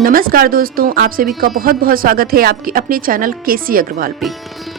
नमस्कार दोस्तों, आप सभी का बहुत बहुत स्वागत है आपके अपने चैनल केसी अग्रवाल पे।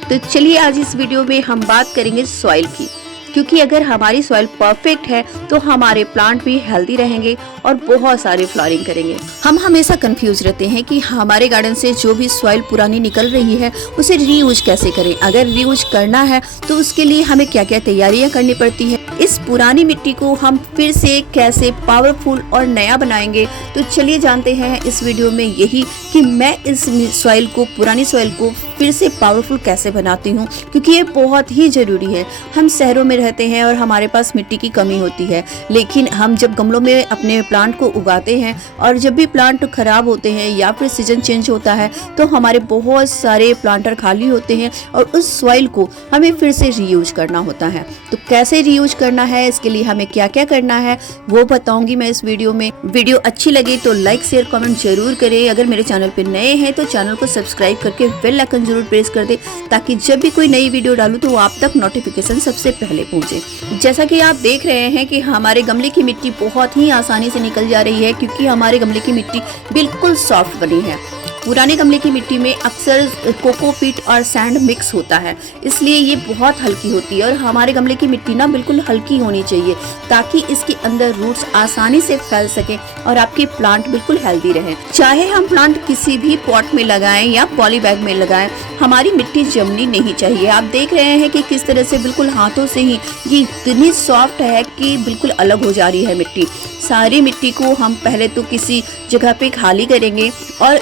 तो चलिए आज इस वीडियो में हम बात करेंगे सॉइल की, क्योंकि अगर हमारी सॉइल परफेक्ट है तो हमारे प्लांट भी हेल्दी रहेंगे और बहुत सारे फ्लावरिंग करेंगे। हम हमेशा कंफ्यूज रहते हैं कि हमारे गार्डन से जो भी सॉइल पुरानी निकल रही है उसे रीयूज कैसे करें। अगर रीयूज करना है तो उसके लिए हमें क्या क्या तैयारियां करनी पड़ती है, इस पुरानी मिट्टी को हम फिर से कैसे पावरफुल और नया बनाएंगे। तो चलिए जानते हैं इस वीडियो में यही कि मैं इस सॉइल को, पुरानी सॉइल को फिर से पावरफुल कैसे बनाती हूँ, क्योंकि ये बहुत ही जरूरी है। हम शहरों में रहते हैं और हमारे पास मिट्टी की कमी होती है, लेकिन हम जब गमलों में अपने प्लांट को उगाते हैं और जब भी प्लांट खराब होते हैं या फिर सीजन चेंज होता है तो हमारे बहुत सारे प्लांटर खाली होते हैं और उस सॉइल को हमें फिर से रीयूज करना होता है। तो कैसे रीयूज करना है, इसके लिए हमें क्या क्या करना है वो बताऊंगी मैं इस वीडियो में। वीडियो अच्छी लगे तो लाइक शेयर कमेंट जरूर करें। अगर मेरे चैनल पे नए हैं तो चैनल को सब्सक्राइब करके बेल आइकन जरूर प्रेस कर दे, ताकि जब भी कोई नई वीडियो डालूं तो आप तक नोटिफिकेशन सबसे पहले पहुंचे। जैसा कि आप देख रहे हैं कि हमारे गमले की मिट्टी बहुत ही आसानी से निकल जा रही है, क्योंकि हमारे गमले की मिट्टी बिल्कुल सॉफ्ट बनी है। पुराने गमले की मिट्टी में अक्सर कोकोपीट और सैंड मिक्स होता है, इसलिए ये बहुत हल्की होती है और हमारे गमले की मिट्टी ना बिल्कुल हल्की होनी चाहिए, ताकि इसके अंदर रूट्स आसानी से फैल सके और आपके प्लांट बिल्कुल हेल्दी रहे। चाहे हम प्लांट किसी भी पॉट में लगाएं या पॉली बैग में लगाएं, हमारी मिट्टी जमनी नहीं चाहिए। आप देख रहे हैं कि किस तरह से बिल्कुल हाथों से ही ये इतनी सॉफ्ट है कि बिल्कुल अलग हो जा रही है मिट्टी। सारी मिट्टी को हम पहले तो किसी जगह पे खाली करेंगे और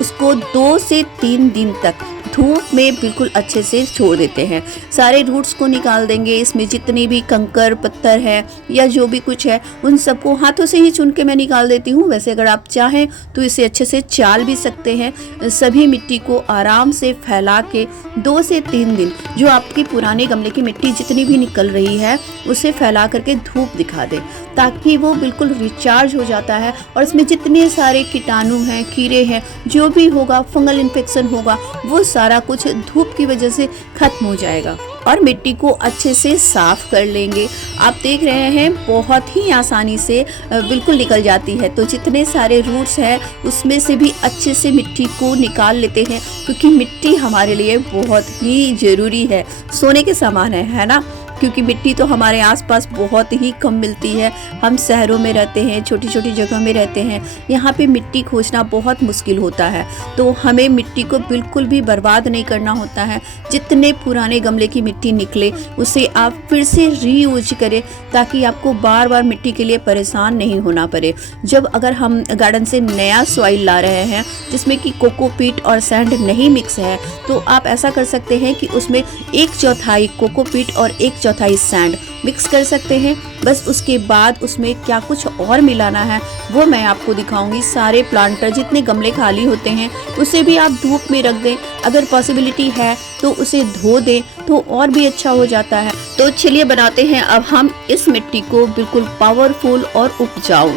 उसको 2 से 3 दिन तक धूप में बिल्कुल अच्छे से छोड़ देते हैं। सारे रूट्स को निकाल देंगे। इसमें जितने भी कंकर पत्थर है या जो भी कुछ है उन सबको हाथों से ही चुन के मैं निकाल देती हूँ। वैसे अगर आप चाहें तो इसे अच्छे से चाल भी सकते हैं। सभी मिट्टी को आराम से फैला के 2 से 3 दिन जो आपकी पुराने गमले की मिट्टी जितनी भी निकल रही है उसे फैला करके धूप दिखा दें, ताकि वो बिल्कुल रिचार्ज हो जाता है और इसमें जितने सारे कीटाणु हैं, कीड़े हैं, जो भी होगा, फंगल इन्फेक्शन होगा, वो सारा कुछ धूप की वजह से खत्म हो जाएगा और मिट्टी को अच्छे से साफ कर लेंगे। आप देख रहे हैं बहुत ही आसानी से बिल्कुल निकल जाती है। तो जितने सारे रूट्स हैं उसमें से भी अच्छे से मिट्टी को निकाल लेते हैं, क्योंकि मिट्टी हमारे लिए बहुत ही ज़रूरी है, सोने के समान है ना। क्योंकि मिट्टी तो हमारे आसपास बहुत ही कम मिलती है। हम शहरों में रहते हैं, छोटी छोटी जगह में रहते हैं, यहाँ पे मिट्टी खोजना बहुत मुश्किल होता है। तो हमें मिट्टी को बिल्कुल भी बर्बाद नहीं करना होता है। जितने पुराने गमले की मिट्टी निकले उसे आप फिर से रीयूज करें, ताकि आपको बार बार मिट्टी के लिए परेशान नहीं होना पड़े। जब अगर हम गार्डन से नया सॉइल ला रहे हैं जिसमें कि कोकोपीट और सैंड नहीं मिक्स है, तो आप ऐसा कर सकते हैं कि उसमें 1/4 कोकोपीट और 1/4 सैंड मिक्स कर सकते हैं। बस उसके बाद उसमें क्या कुछ और मिलाना है वो मैं आपको दिखाऊंगी। सारे प्लांटर जितने गमले खाली होते हैं उसे भी आप धूप में रख दें, अगर पॉसिबिलिटी है तो उसे धो दें तो और भी अच्छा हो जाता है। तो चलिए बनाते हैं अब हम इस मिट्टी को बिल्कुल पावरफुल और उपजाऊ।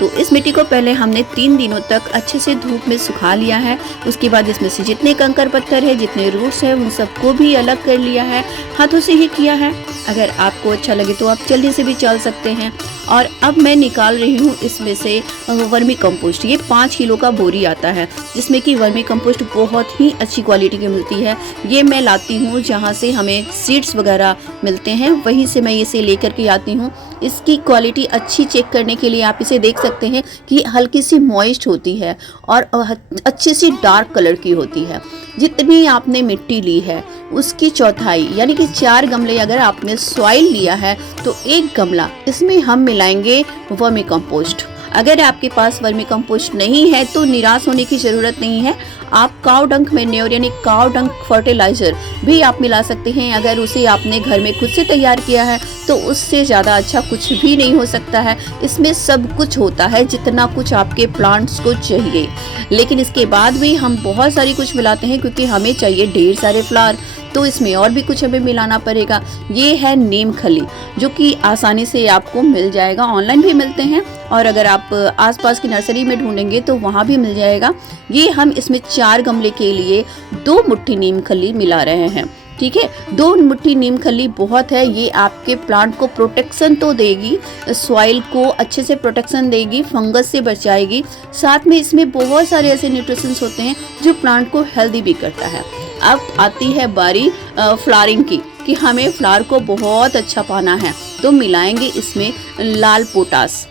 तो इस मिट्टी को पहले हमने 3 दिनों तक अच्छे से धूप में सुखा लिया है। उसके बाद इसमें से जितने कंकर पत्थर है, जितने रूट्स हैं, उन सबको भी अलग कर लिया है। हाथों से ही किया है। अगर आपको अच्छा लगे तो आप जल्दी से भी चल सकते हैं। और अब मैं निकाल रही हूँ इसमें से वर्मी कंपोस्ट। ये 5 किलो का बोरी आता है, जिसमें कि वर्मी कंपोस्ट बहुत ही अच्छी क्वालिटी की मिलती है। ये मैं लाती हूँ जहाँ से हमें सीड्स वगैरह मिलते हैं, वहीं से मैं इसे लेकर के आती हूँ। इसकी क्वालिटी अच्छी चेक करने के लिए आप इसे देख सकते हैं कि हल्की सी मॉइस्ट होती है और अच्छी सी डार्क कलर की होती है। जितनी आपने मिट्टी ली है उसकी चौथाई, यानी कि 4 गमले अगर आपने सॉइल लिया है तो 1 गमला इसमें हम मिलाएंगे वर्मी कंपोस्ट। अगर आपके पास वर्मी कंपोस्ट नहीं है तो निराश होने की ज़रूरत नहीं है। आप काउ डंक मैन्योर यानी काउ डंक फर्टिलाइज़र भी आप मिला सकते हैं। अगर उसे आपने घर में खुद से तैयार किया है तो उससे ज़्यादा अच्छा कुछ भी नहीं हो सकता है। इसमें सब कुछ होता है जितना कुछ आपके प्लांट्स को चाहिए, लेकिन इसके बाद भी हम बहुत सारी कुछ मिलाते हैं, क्योंकि हमें चाहिए ढेर सारे फ्लावर, तो इसमें और भी कुछ हमें मिलाना पड़ेगा। ये है नीम खली, जो कि आसानी से आपको मिल जाएगा, ऑनलाइन भी मिलते हैं और अगर आप आसपास की नर्सरी में ढूंढेंगे तो वहाँ भी मिल जाएगा। ये हम इसमें 4 गमले के लिए 2 मुट्ठी नीम खली मिला रहे हैं। ठीक है। 2 मुट्ठी नीम खली बहुत है, ये आपके प्लांट को प्रोटेक्शन तो देगी, सॉइल को अच्छे से प्रोटेक्शन देगी, फंगस से बचाएगी, साथ में इसमें बहुत सारे ऐसे न्यूट्रिशंस होते हैं जो प्लांट को हेल्दी भी करता है। अब आती है बारी फ्लावरिंग की, कि हमें फ्लावर को बहुत अच्छा पाना है, तो मिलाएंगे इसमें लाल पोटास।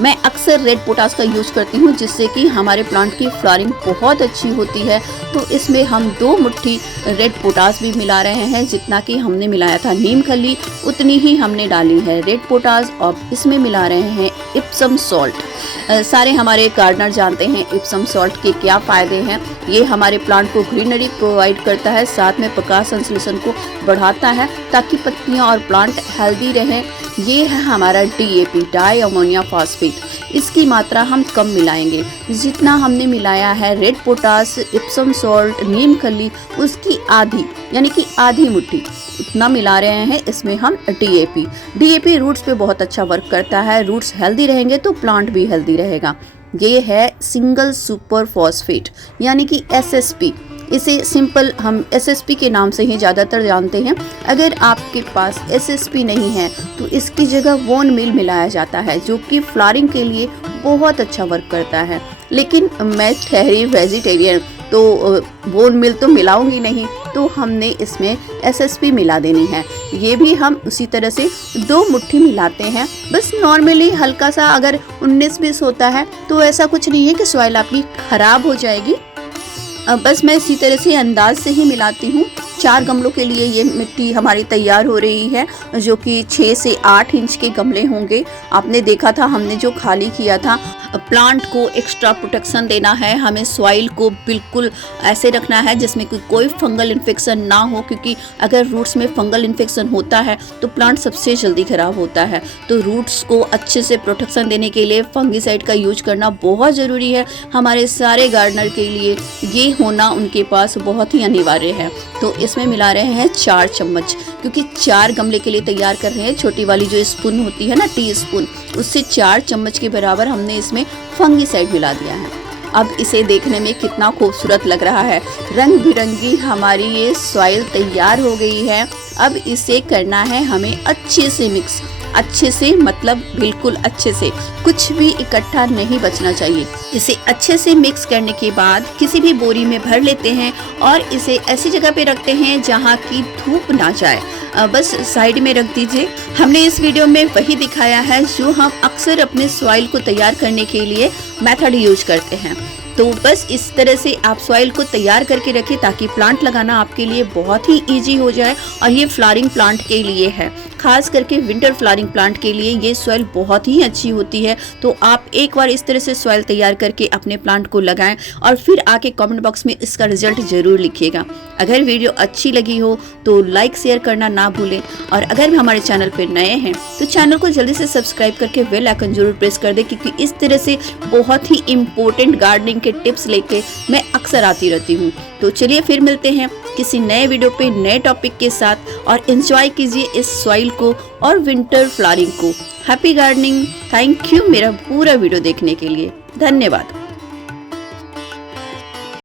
मैं अक्सर रेड पोटास का यूज करती हूँ, जिससे कि हमारे प्लांट की फ्लावरिंग बहुत अच्छी होती है। तो इसमें हम 2 मुट्ठी रेड पोटास भी मिला रहे हैं, जितना कि हमने मिलाया था नीम खली उतनी ही हमने डाली है रेड पोटास। और इसमें मिला रहे हैं इप्सम सॉल्ट। सारे हमारे गार्डनर जानते हैं इप्सम सॉल्ट के क्या फ़ायदे हैं। ये हमारे प्लांट को ग्रीनरी प्रोवाइड करता है, साथ में प्रकाश संश्लेषण को बढ़ाता है, ताकि पत्तियां और प्लांट हेल्दी रहें। ये है हमारा DAP, डाई अमोनियम फॉस्फेट। इसकी मात्रा हम कम मिलाएंगे, जितना हमने मिलाया है रेड पोटास, इप्सम सॉल्ट, नीम खली, उसकी आधी यानी कि आधी मुट्ठी उतना मिला रहे हैं इसमें हम DAP। DAP रूट्स पे बहुत अच्छा वर्क करता है, रूट्स हेल्दी रहेंगे तो प्लांट भी हेल्दी रहेगा। ये है सिंगल सुपर फॉस्फेट यानी कि SSP। इसे सिंपल हम SSP के नाम से ही ज़्यादातर जानते हैं। अगर आपके पास SSP नहीं है तो इसकी जगह बोन मील मिलाया जाता है, जो कि फ्लावरिंग के लिए बहुत अच्छा वर्क करता है। लेकिन मैं ठहरी वेजिटेरियन, तो बोन मिल तो मिलाऊंगी नहीं, तो हमने इसमें SSP मिला देनी है। ये भी हम उसी तरह से 2 मुट्ठी मिलाते हैं। बस नॉर्मली हल्का सा अगर 19-20 होता है तो ऐसा कुछ नहीं है कि सॉइल आपकी ख़राब हो जाएगी। बस मैं इसी तरह से अंदाज से ही मिलाती हूँ। 4 गमलों के लिए ये मिट्टी हमारी तैयार हो रही है, जो कि 6 से 8 इंच के गमले होंगे। आपने देखा था हमने जो खाली किया था। प्लांट को एक्स्ट्रा प्रोटेक्शन देना है, हमें सॉइल को बिल्कुल ऐसे रखना है जिसमें कोई फंगल इन्फेक्शन ना हो, क्योंकि अगर रूट्स में फंगल इन्फेक्शन होता है तो प्लांट सबसे जल्दी खराब होता है। तो रूट्स को अच्छे से प्रोटेक्शन देने के लिए फंगिसाइड का यूज करना बहुत ज़रूरी है। हमारे सारे गार्डनर के लिए ये होना उनके पास बहुत ही अनिवार्य है। तो इसमें मिला रहे हैं 4 चम्मच, क्योंकि 4 गमले के लिए तैयार कर रहे हैं। छोटी वाली जो स्पून होती है ना, टी स्पून, उससे 4 चम्मच के बराबर हमने इसमें फंगिसाइड मिला दिया है। अब इसे देखने में कितना खूबसूरत लग रहा है, रंग बिरंगी हमारी ये सॉइल तैयार हो गई है। अब इसे करना है हमें अच्छे से मिक्स, अच्छे से मतलब बिल्कुल अच्छे से, कुछ भी इकट्ठा नहीं बचना चाहिए। इसे अच्छे से मिक्स करने के बाद किसी भी बोरी में भर लेते हैं और इसे ऐसी जगह पे रखते हैं जहाँ की धूप ना जाए। बस साइड में रख दीजिए। हमने इस वीडियो में वही दिखाया है जो हम अक्सर अपने सॉइल को तैयार करने के लिए मेथड यूज करते हैं। तो बस इस तरह से आप सॉइल को तैयार करके रखें, ताकि प्लांट लगाना आपके लिए बहुत ही इजी हो जाए। और ये फ्लावरिंग प्लांट के लिए है, खास करके विंटर फ्लावरिंग प्लांट के लिए ये सॉइल बहुत ही अच्छी होती है। तो आप एक बार इस तरह से सॉइल तैयार करके अपने प्लांट को लगाएं और फिर आके कमेंट बॉक्स में इसका रिजल्ट जरूर लिखिएगा। अगर वीडियो अच्छी लगी हो तो लाइक शेयर करना ना भूलें, और अगर हमारे चैनल पर नए हैं तो चैनल को जल्दी से सब्सक्राइब करके बेल आइकन जरूर प्रेस कर दें, क्योंकि इस तरह से बहुत ही इम्पोर्टेंट गार्डनिंग के टिप्स लेके मैं अक्सर आती रहती हूँ। तो चलिए फिर मिलते हैं किसी नए वीडियो पे नए टॉपिक के साथ, और एंजॉय कीजिए इस सॉइल को और विंटर फ्लावरिंग को। Happy gardening. थैंक यू मेरा पूरा वीडियो देखने के लिए। धन्यवाद।